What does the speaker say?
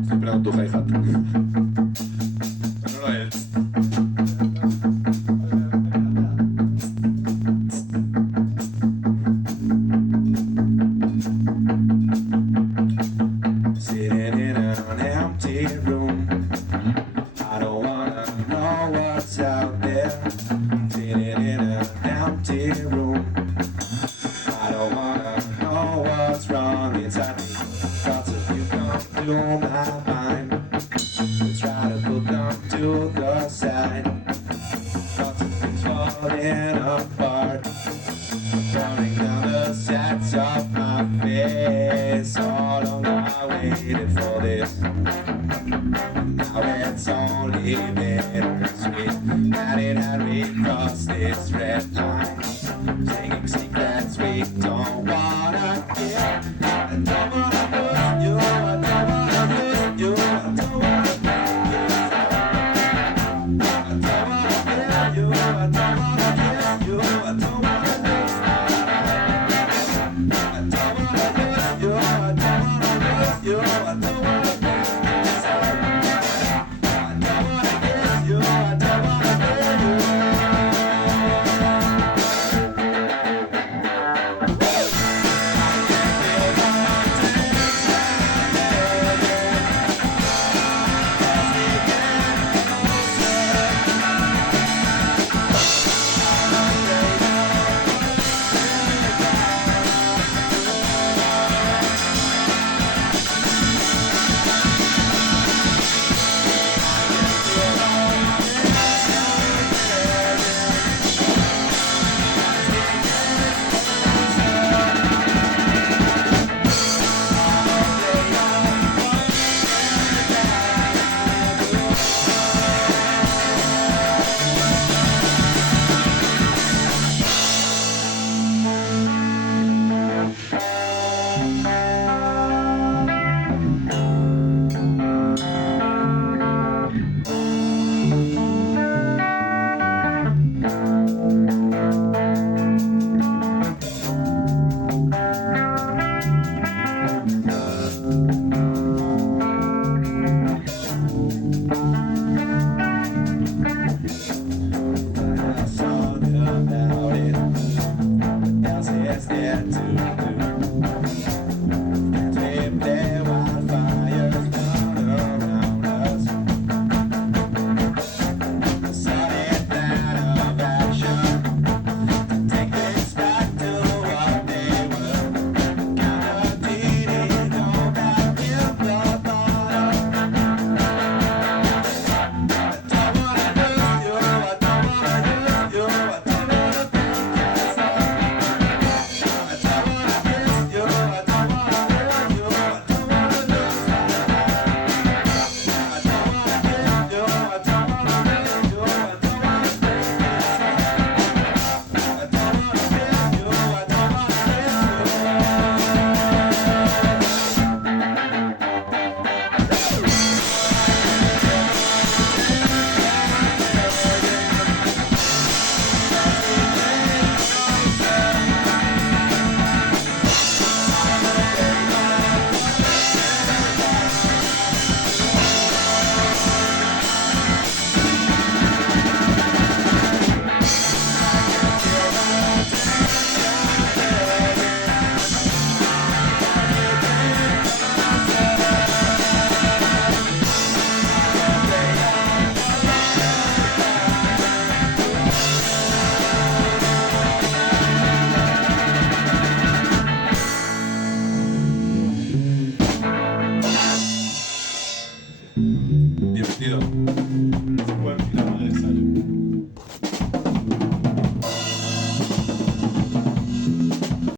Estoy esperando tu hi-hat. No lo es. Sitting in an empty room, I don't wanna know what's out there. Sitting in an empty room, I don't wanna know what's wrong inside me. Thoughts of you come through my mind, I try to put them to the side. Thoughts of things falling apart, falling down the sides of my face. All along I waited for this. Now it's only bittersweet. Had we crossed this red line, singing secrets we don't wanna hear. I don't wanna lose you, I don't wanna lose you, I don't wanna lose you. I don't wanna hear you, I don't wanna kiss you, I don't wanna lose you. I don't wanna